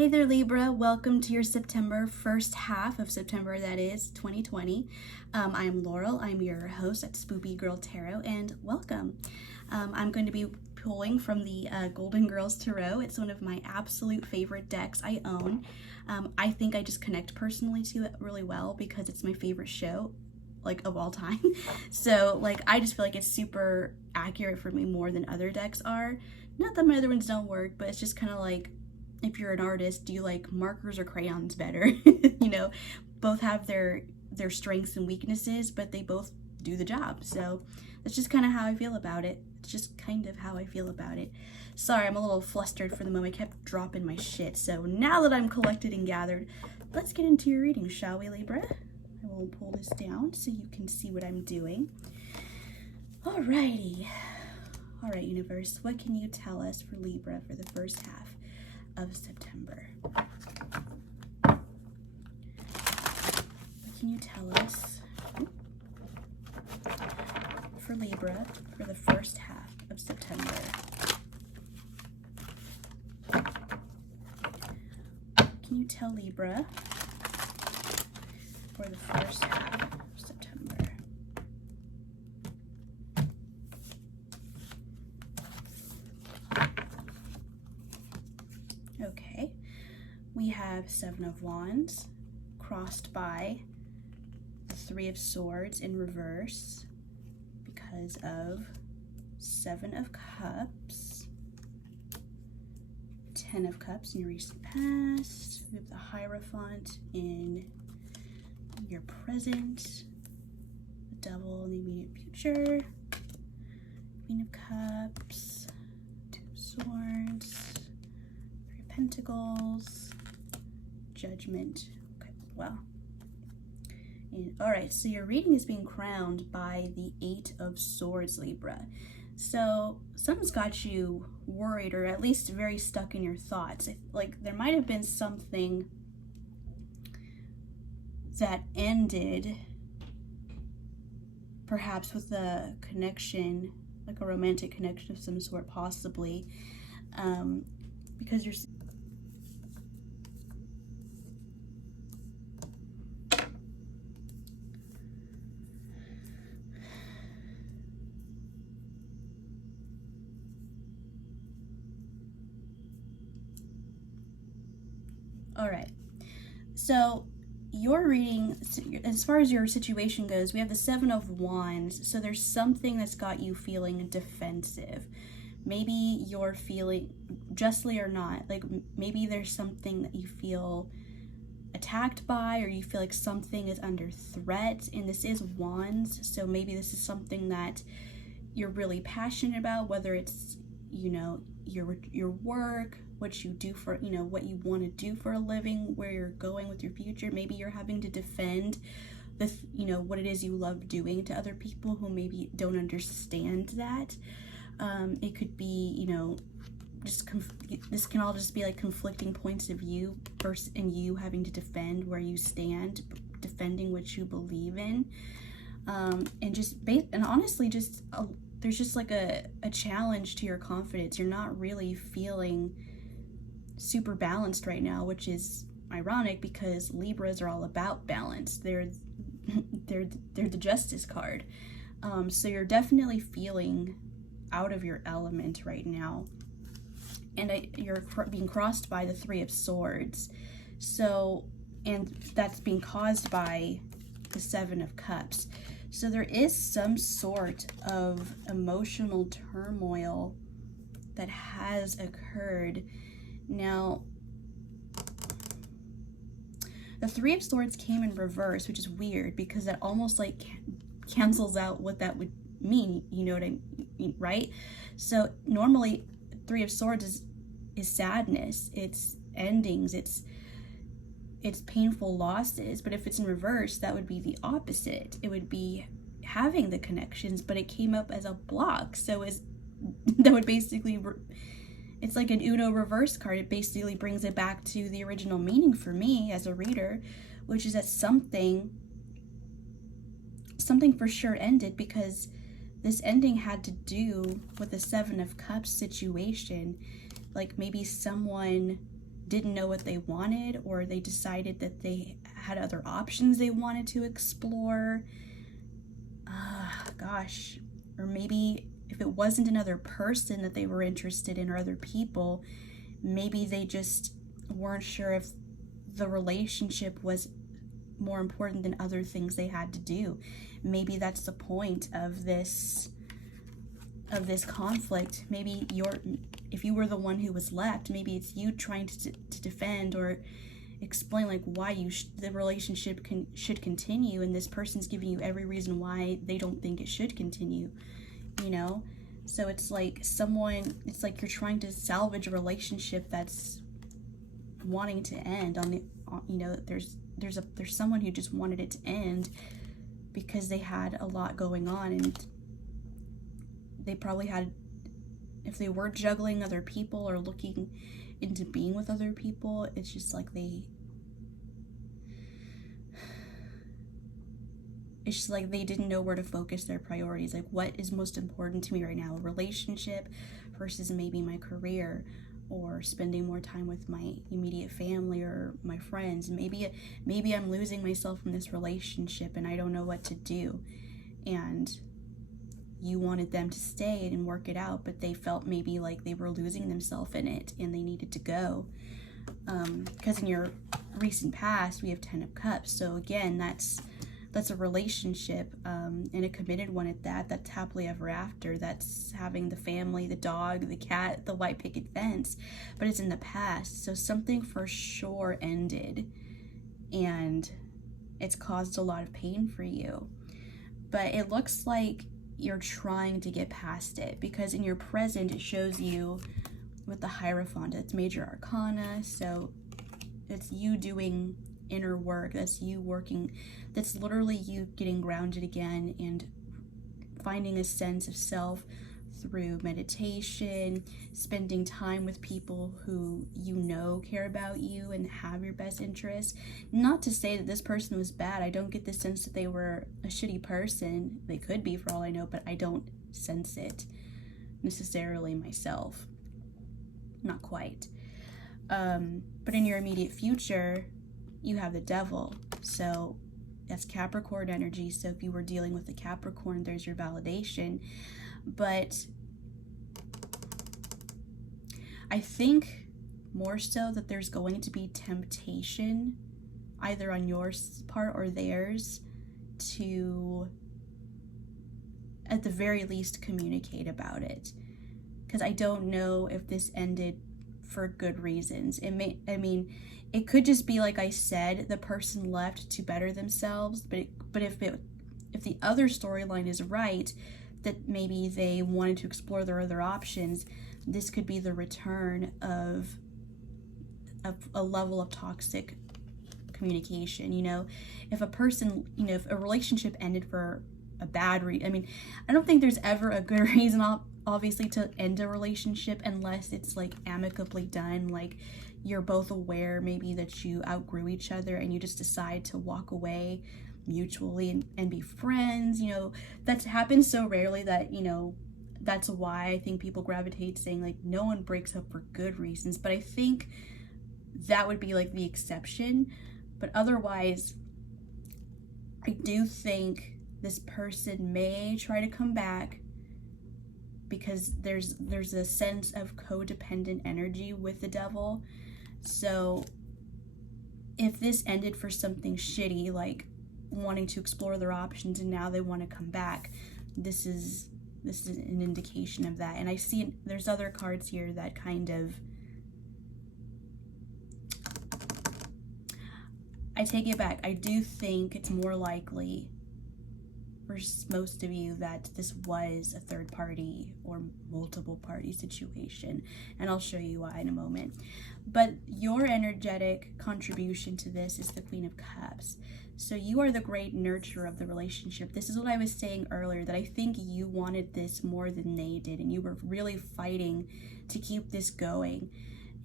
Hey there, Libra. Welcome to your September first half of September, that is 2020. I'm Laurel. I'm your host at Spoopy Girl Tarot, and welcome. I'm going to be pulling from the Golden Girls Tarot. It's one of my absolute favorite decks I own. I think I just connect personally to it really well because it's my favorite show, like, of all time. So, like, I just feel like it's super accurate for me more than other decks are. Not that my other ones don't work, but it's just kind of like, if you're an artist, do you like markers or crayons better? You know, both have their strengths and weaknesses, but they both do the job. So that's just kind of how I feel about it. It's just kind of how I feel about it. Sorry, I'm a little flustered for the moment. I kept dropping my shit. So now that I'm collected and gathered, let's get into your reading, shall we, Libra? I will pull this down so you can see what I'm doing. Alrighty. All right, universe, what can you tell us for Libra for the first half of September? What can you tell us for Libra for the first half of September? What can you tell Libra for the first half of September? Okay, we have Seven of Wands crossed by the Three of Swords in reverse because of Seven of Cups, Ten of Cups in your recent past. We have the Hierophant in your present, the Devil in the immediate future, Queen of Cups, Two of Swords, Pentacles, Judgment. Okay, well. And, all right, so your reading is being crowned by the Eight of Swords, Libra. So something's got you worried, or at least very stuck in your thoughts. Like, there might have been something that ended, perhaps with a connection, like a romantic connection of some sort, possibly, because you're... All right, so your reading, as far as your situation goes, we have the Seven of Wands. So there's something that's got you feeling defensive. Maybe you're feeling, justly or not, like maybe there's something that you feel attacked by, or you feel like something is under threat. And this is Wands, so maybe this is something that you're really passionate about, whether it's, you know, your work, what you do for, you know, what you want to do for a living, where you're going with your future. Maybe you're having to defend the, you know, what it is you love doing to other people who maybe don't understand that. It could be, you know, just this can all just be like conflicting points of view, versus and you having to defend where you stand, defending what you believe in, and just and honestly, just there's just like a challenge to your confidence. You're not really feeling super balanced right now, which is ironic because Libras are all about balance. They're the Justice card. So you're definitely feeling out of your element right now, and you're being crossed by the Three of Swords. So, and that's being caused by the Seven of Cups. So there is some sort of emotional turmoil that has occurred. Now, the Three of Swords came in reverse, which is weird because that almost like cancels out what that would mean. You know what I mean, right? So normally, Three of Swords is sadness, it's endings, it's painful losses. But if it's in reverse, that would be the opposite. It would be having the connections, but it came up as a block. So that would basically, it's like an Uno reverse card. It basically brings it back to the original meaning for me as a reader, which is that something for sure ended, because this ending had to do with the Seven of Cups situation. Like maybe someone didn't know what they wanted, or they decided that they had other options they wanted to explore. Gosh, or maybe if it wasn't another person that they were interested in or other people, maybe they just weren't sure if the relationship was more important than other things they had to do. Maybe that's the point of this conflict. Maybe if you were the one who was left, maybe it's you trying to defend or explain like why the relationship should continue, and this person's giving you every reason why they don't think it should continue, you know? So it's like you're trying to salvage a relationship that's wanting to end there's someone who just wanted it to end because they had a lot going on, and they probably had, if they were juggling other people or looking into being with other people, it's just like they didn't know where to focus their priorities. Like, what is most important to me right now? A relationship versus maybe my career, or spending more time with my immediate family or my friends. Maybe I'm losing myself in this relationship and I don't know what to do. And you wanted them to stay and work it out, but they felt maybe like they were losing themselves in it and they needed to go. Because in your recent past, we have 10 of Cups. So again, that's a relationship, and a committed one at that. That's happily ever after. That's having the family, the dog, the cat, the white picket fence, but it's in the past. So something for sure ended, and it's caused a lot of pain for you. But it looks like you're trying to get past it, because in your present, it shows you with the Hierophant. It's major arcana, so it's you doing inner work. That's you working. That's literally you getting grounded again and finding a sense of self through meditation, spending time with people who you know care about you and have your best interests. Not to say that this person was bad. I don't get the sense that they were a shitty person. They could be, for all I know, but I don't sense it necessarily myself. Not quite. But in your immediate future, you have the Devil. So that's Capricorn energy. So if you were dealing with the Capricorn, there's your validation. But I think more so that there's going to be temptation, either on your part or theirs, to at the very least communicate about it. Because I don't know if this ended for good reasons. It could just be, like I said, the person left to better themselves, but if the other storyline is right, that maybe they wanted to explore their other options, this could be the return of a level of toxic communication. If a person, if a relationship ended for a bad reason, I don't think there's ever a good reason, obviously, to end a relationship unless it's like amicably done, like you're both aware maybe that you outgrew each other and you just decide to walk away mutually and be friends. That's happened so rarely that that's why I think people gravitate saying like no one breaks up for good reasons. But I think that would be like the exception. But otherwise, I do think this person may try to come back, because there's a sense of codependent energy with the Devil. So if this ended for something shitty, like wanting to explore their options and now they want to come back, this is an indication of that. And I see there's other cards here that kind of, I take it back. I do think it's more likely for most of you that this was a third party or multiple party situation, and I'll show you why in a moment. But your energetic contribution to this is the Queen of Cups. So you are the great nurturer of the relationship. This is what I was saying earlier, that I think you wanted this more than they did, and you were really fighting to keep this going.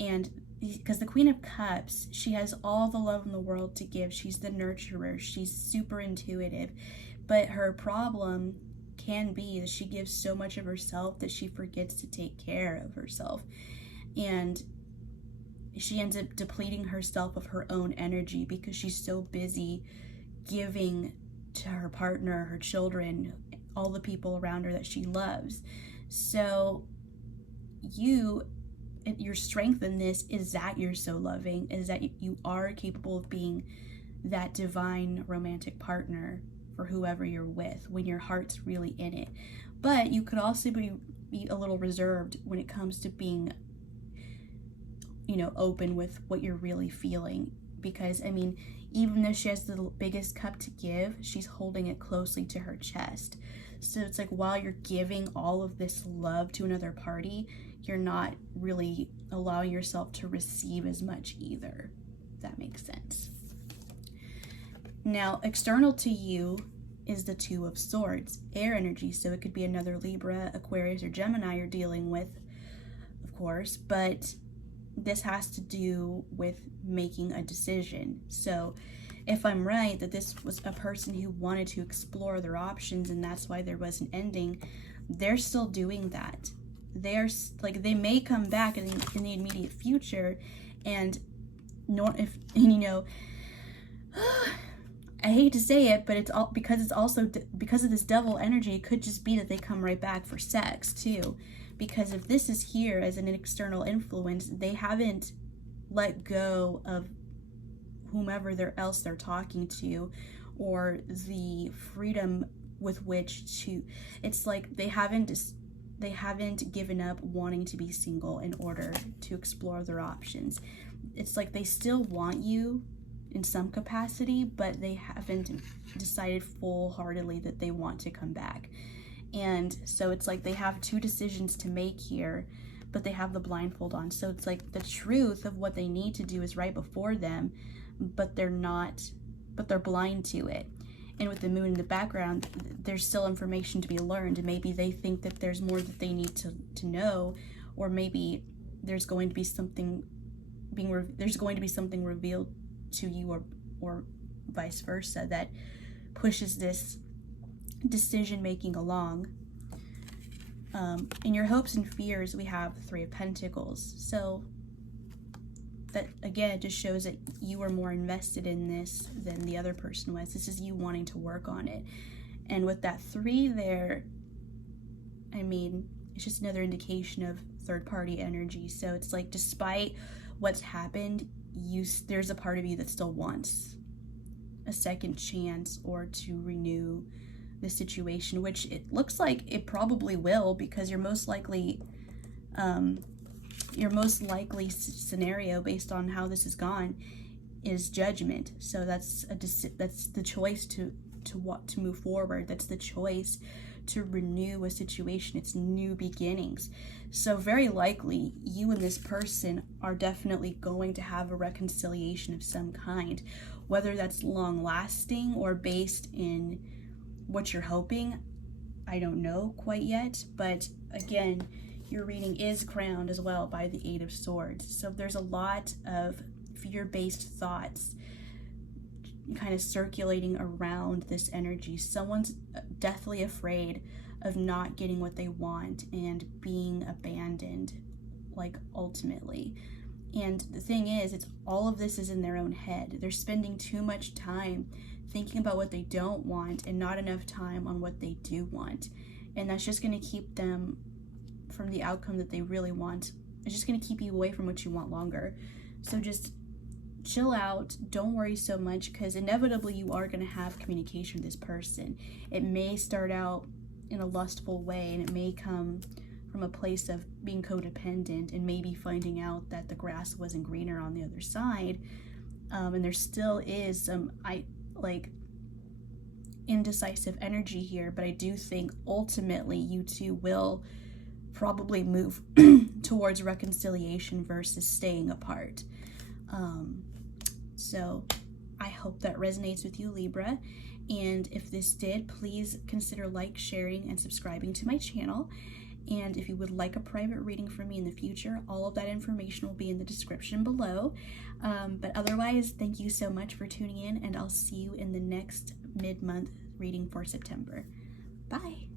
And because the Queen of Cups, she has all the love in the world to give. She's the nurturer. She's super intuitive. But her problem can be that she gives so much of herself that she forgets to take care of herself. And she ends up depleting herself of her own energy because she's so busy giving to her partner, her children, all the people around her that she loves. So your strength in this is that you're so loving, is that you are capable of being that divine romantic partner for whoever you're with when your heart's really in it. But you could also be a little reserved when it comes to being, open with what you're really feeling. Because, even though she has the biggest cup to give, she's holding it closely to her chest. So it's like, while you're giving all of this love to another party, you're not really allowing yourself to receive as much either. If that makes sense. Now, external to you is the Two of Swords, air energy. So it could be another Libra, Aquarius, or Gemini you're dealing with, of course, but this has to do with making a decision. So if I'm right that this was a person who wanted to explore their options and that's why there was an ending, they're still doing that. They may come back in the immediate future, and I hate to say it, but because of this devil energy, it could just be that they come right back for sex too. Because if this is here as an external influence, they haven't let go of whomever else they're talking to, or the freedom with which to. It's like they haven't given up wanting to be single in order to explore their options. It's like they still want you in some capacity, but they haven't decided full-heartedly that they want to come back. And so it's like they have two decisions to make here, but they have the blindfold on. So it's like the truth of what they need to do is right before them, but they're blind to it. And with the moon in the background, there's still information to be learned. And maybe they think that there's more that they need to know, or maybe there's going to be something revealed to you, or vice versa, that pushes this decision making along. In your hopes and fears, we have Three of Pentacles. So that again just shows that you are more invested in this than the other person was. This is you wanting to work on it. And with that 3 there, it's just another indication of third party energy. So it's like, despite what's happened, there's a part of you that still wants a second chance or to renew the situation, which it looks like it probably will, because your most likely scenario based on how this has gone is judgment. So that's the choice to move forward. That's the choice to renew a situation. It's new beginnings. So very likely you and this person are definitely going to have a reconciliation of some kind, whether that's long lasting or based in what you're hoping. I don't know quite yet, but again, your reading is crowned as well by the Eight of Swords. So there's a lot of fear-based thoughts kind of circulating around this energy. Someone's deathly afraid of not getting what they want and being abandoned, like, ultimately. And the thing is, all of this is in their own head. They're spending too much time thinking about what they don't want and not enough time on what they do want. And that's just going to keep them from the outcome that they really want. It's just going to keep you away from what you want longer. So just chill out. Don't worry so much, because inevitably you are going to have communication with this person. It may start out in a lustful way, and it may come from a place of being codependent and maybe finding out that the grass wasn't greener on the other side. And there still is some indecisive energy here, but I do think ultimately you two will probably move towards reconciliation versus staying apart. So I hope that resonates with you, Libra. And if this did, please consider sharing, and subscribing to my channel. And if you would like a private reading from me in the future, all of that information will be in the description below. But otherwise, thank you so much for tuning in, and I'll see you in the next mid-month reading for September. Bye.